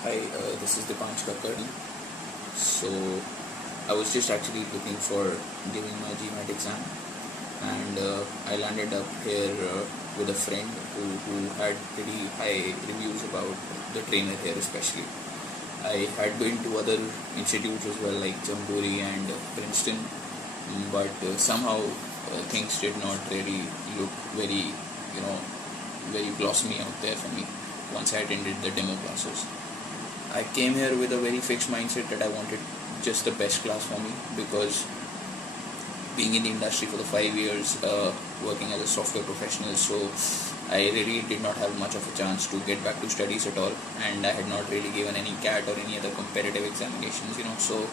Hi, this is Deepansh Kakkar. So, I was just actually looking for giving my GMAT exam, and I landed up here with a friend who had pretty high reviews about the trainer here, especially. I had been to other institutes as well, like Jamboree and Princeton, but somehow things did not really look very blossomy out there for me once I attended the demo classes. I came here with a very fixed mindset that I wanted just the best class for me, because being in the industry for the 5 years, working as a software professional, so I really did not have much of a chance to get back to studies at all, and I had not really given any CAT or any other competitive examinations. So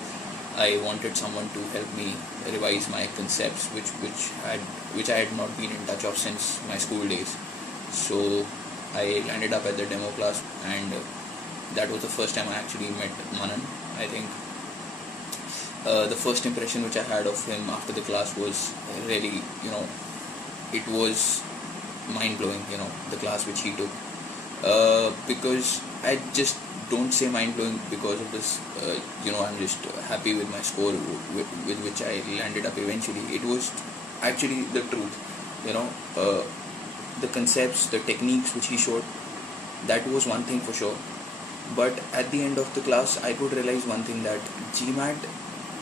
I wanted someone to help me revise my concepts, which I had not been in touch of since my school days. So I ended up at the demo class, and that was the first time I actually met Manan. I think the first impression which I had of him after the class was really, it was mind blowing. The class which he took, because I just don't say mind blowing because of this. I'm just happy with my score with which I landed up eventually. It was actually the truth. The concepts, the techniques which he showed, that was one thing for sure. But at the end of the class, I could realize one thing, that GMAT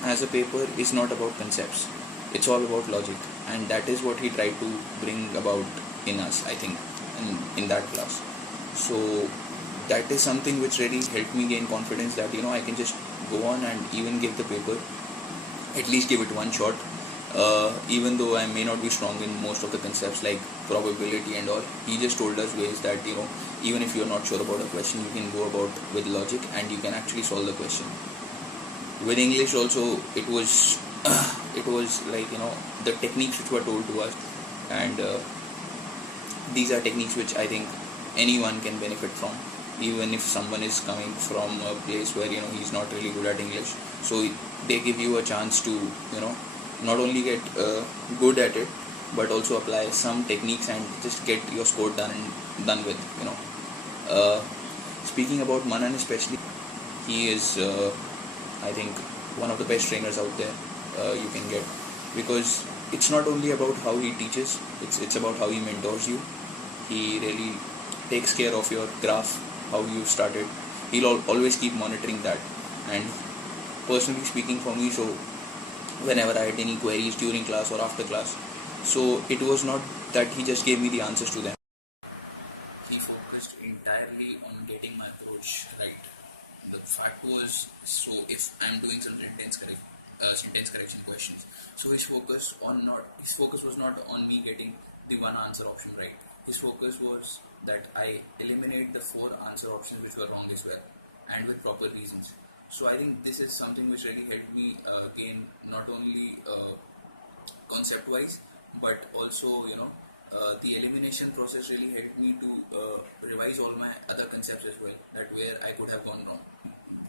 as a paper is not about concepts. It's all about logic. And that is what he tried to bring about in us, I think, in that class. So that is something which really helped me gain confidence that, I can just go on and even give the paper, at least give it one shot. Even though I may not be strong in most of the concepts like probability and all, he just told us ways that, even if you're not sure about a question, you can go about with logic and you can actually solve the question. With English also, it was it was like, the techniques which were told to us, and these are techniques which I think anyone can benefit from, even if someone is coming from a place where, he's not really good at English. So they give you a chance to, not only get good at it, but also apply some techniques and just get your score done with. Speaking about Manan especially, he is I think one of the best trainers out there you can get, because it's not only about how he teaches, it's about how he mentors you. He really takes care of your graph, how you started. He'll always keep monitoring that. And personally speaking, for me, so whenever I had any queries during class or after class, so it was not that he just gave me the answers to them. He focused entirely on getting my approach right. The fact was, so if I'm doing some sentence correction questions, so his focus was not on me getting the one answer option right. His focus was that I eliminate the 4 answer options which were wrong as well, and with proper reasons. So I think this is something which really helped me gain not only concept wise, but also, the elimination process really helped me to revise all my other concepts as well, that where I could have gone wrong.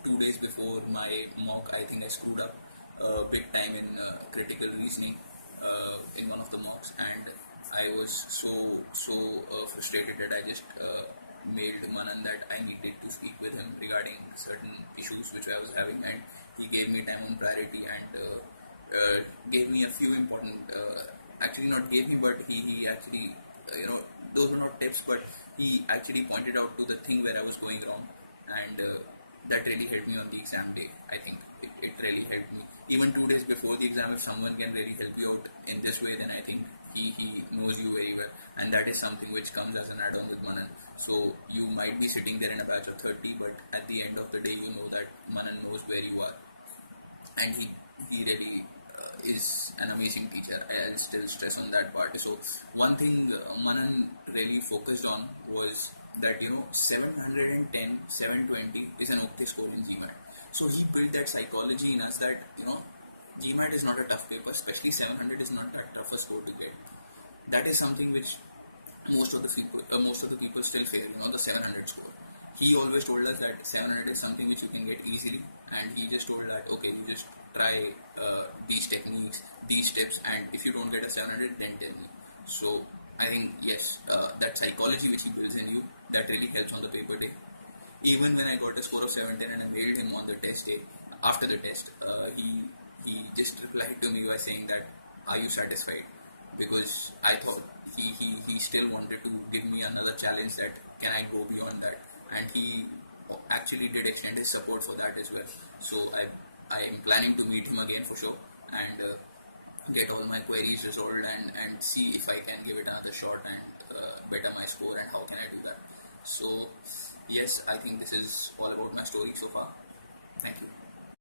2 days before my mock, I think I screwed up big time in critical reasoning in one of the mocks, and I was so frustrated that I just mailed Manan that I needed to speak with him regarding certain issues which I was having, and he gave me time on priority and gave me a few important, actually not gave me, but he actually, those were not tips, but he actually pointed out to the thing where I was going wrong, and that really helped me on the exam day. I think it really helped me. Even 2 days before the exam, if someone can really help you out in this way, then I think he knows you very well, and that is something which comes as an add-on with Manan. So you might be sitting there in a batch of 30, but at the end of the day, you know that Manan knows where you are, and he really is an amazing teacher. I'll still stress on that part. So one thing Manan really focused on was that, 710, 720 is an okay score in GMAT. So he built that psychology in us that, GMAT is not a tough paper, especially 700 is not that tough a score to get. That is something which most of the people still fail, the 700 score. He always told us that 700 is something which you can get easily, and he just told that, okay, you just try these techniques, these tips, and if you don't get a 700, then tell me. So I think, yes, that psychology which he builds in you, that really helps on the paper day. even when I got a score of 17 and I mailed him on the test day, after the test, he just replied to me by saying that, "Are you satisfied?" Because I thought he still wanted to give me another challenge, that can I go beyond that, and he actually did extend his support for that as well. So I am planning to meet him again for sure, and get all my queries resolved, and see if I can give it another shot and better my score, and how can I do that. So yes, I think this is all about my story so far. Thank you.